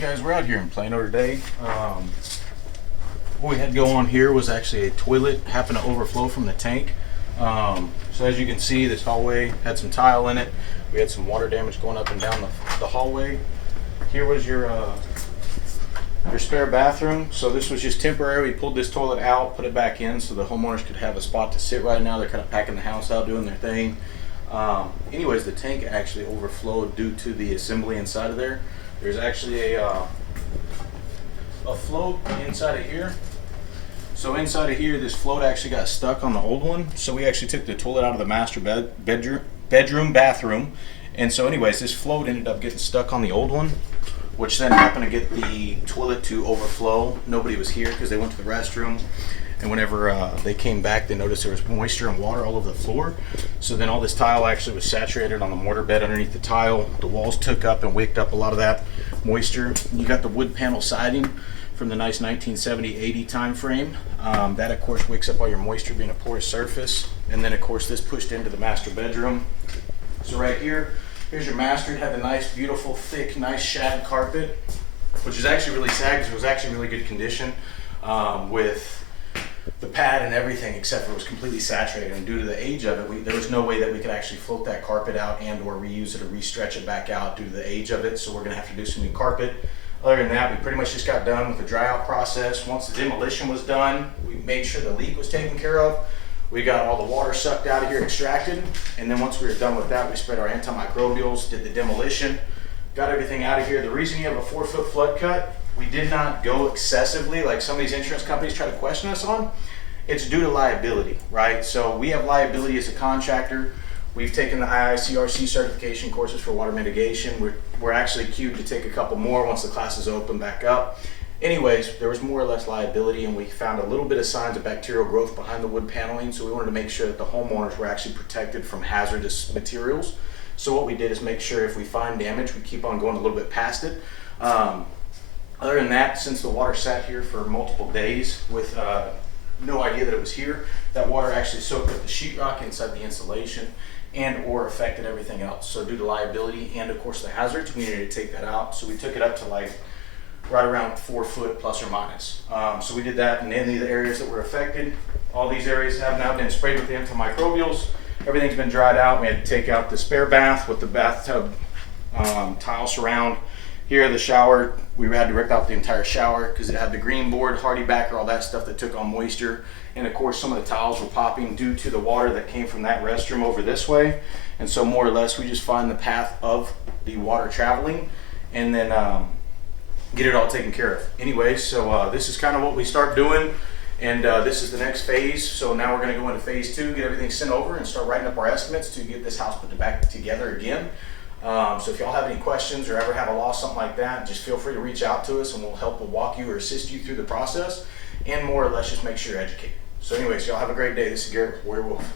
Hey guys, we're out here in Plano today. What we had go on here was actually a toilet happened to overflow from the tank. So as you can see, this hallway had some tile in it. We had some water damage going up and down the hallway. Here was your spare bathroom. So this was just temporary. We pulled this toilet out, put it back in so the homeowners could have a spot to sit right now. They're kind of packing the house out, doing their thing. Anyways, the tank actually overflowed due to the assembly inside of there. There's actually a float inside of here. So inside of here, this float actually got stuck on the old one. So we actually took the toilet out of the master bathroom. And so anyways, this float ended up getting stuck on the old one, which then happened to get the toilet to overflow. Nobody was here because they went to the restroom. And whenever they came back, they noticed there was moisture and water all over the floor. So then all this tile actually was saturated on the mortar bed underneath the tile. The walls took up and wicked up a lot of that moisture. You got the wood panel siding from the nice 1970-80 time frame. That of course wicks up all your moisture being a porous surface. And then of course this pushed into the master bedroom. So right here, here's your master. It had the nice, beautiful, thick, nice shag carpet, which is actually really sad because it was actually in really good condition with the pad and everything, except for it was completely saturated. And due to the age of it, there was no way that we could actually float that carpet out and or reuse it or re-stretch it back out due to the age of it. So we're gonna have to do some new carpet. Other than that, we pretty much just got done with the dry out process. Once the demolition was done, we made sure the leak was taken care of. We got all the water sucked out of here, extracted. And then once we were done with that, we spread our antimicrobials, did the demolition, got everything out of here. The reason you have a 4-foot flood cut, we did not go excessively like some of these insurance companies try to question us on. It's due to liability, right? So we have liability as a contractor. We've taken the IICRC certification courses for water mitigation. We're actually queued to take a couple more once the classes open back up. Anyways, there was more or less liability, and we found a little bit of signs of bacterial growth behind the wood paneling, so we wanted to make sure that the homeowners were actually protected from hazardous materials. So what we did is make sure if we find damage, we keep on going a little bit past it. Other than that, since the water sat here for multiple days with no idea that it was here, that water actually soaked up the sheetrock inside the insulation and or affected everything else. So due to liability and of course the hazards, we needed to take that out. So we took it up to like right around 4 foot plus or minus. So we did that in any of the areas that were affected. All these areas have now been sprayed with the antimicrobials. Everything's been dried out. We had to take out the spare bath with the bathtub tile surround. Here, the shower, we had to rip out the entire shower because it had the green board, hardy backer, all that stuff that took on moisture. And of course, some of the tiles were popping due to the water that came from that restroom over this way. And so more or less, we just find the path of the water traveling and then get it all taken care of. Anyways, so this is kind of what we start doing. And this is the next phase. So now we're gonna go into phase 2, get everything sent over and start writing up our estimates to get this house put back together again. So if y'all have any questions or ever have a loss, something like that, just feel free to reach out to us and we'll help walk you or assist you through the process and more or less just make sure you're educated. So anyways, y'all have a great day. This is Garrett, Warrior Wolf.